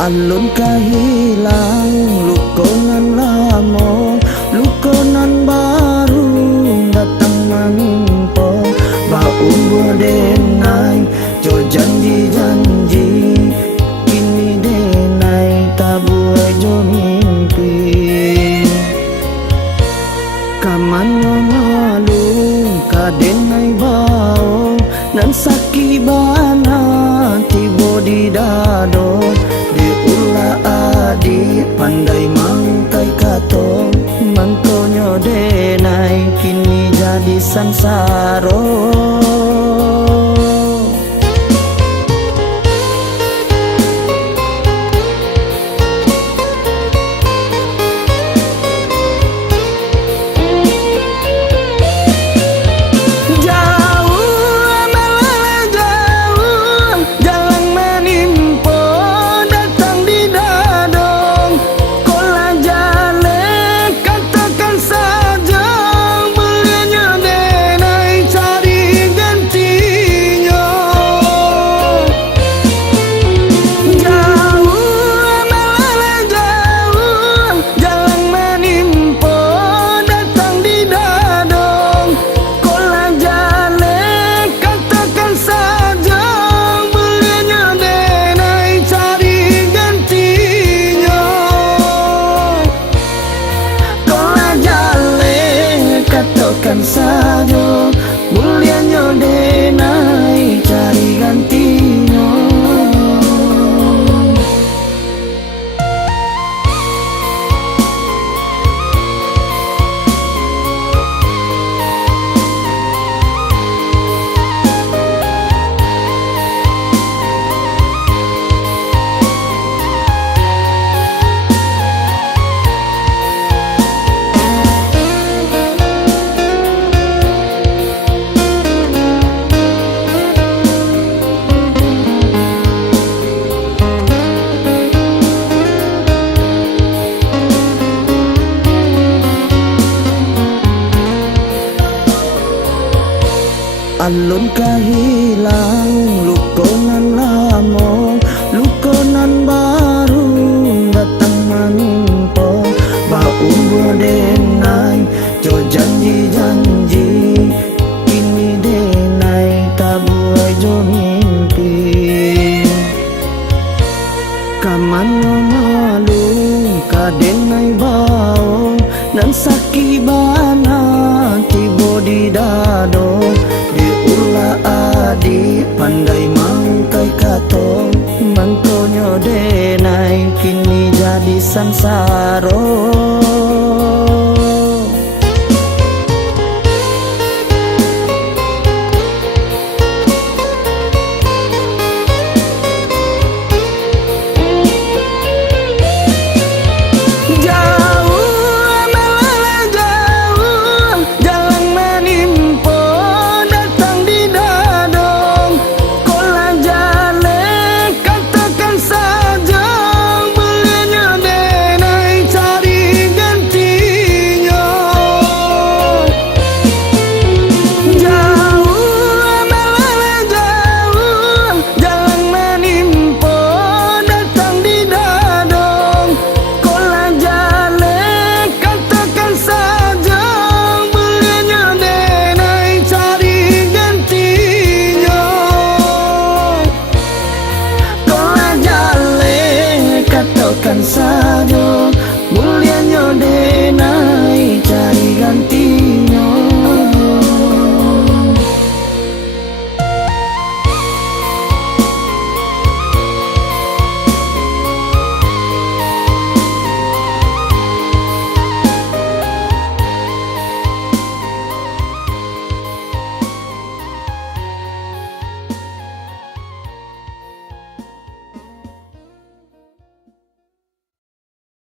Alun kahilang lukonan lamo, lukonan baru datang menimpo. Baun denai jo janji-janji, kini denai tabuai jo mimpi. Kamanyo malung kadenai bau, nan saki bana tibo di dado. Adi pandai mangkai kato, mangkonyo denai kini jadi sansaro. Kan saja mulianya denai cari gantinya. Alun kahilang lukonan lamo, lukonan baru datang menimpo. Baun denai jo janji-janji, kini denai tabuai jo mimpi. Kamanyo malung kadenai bau, nan saki bana tibo di dado. Adi pandai mangkai kato, mangkonyo denai kini jadi sansaro.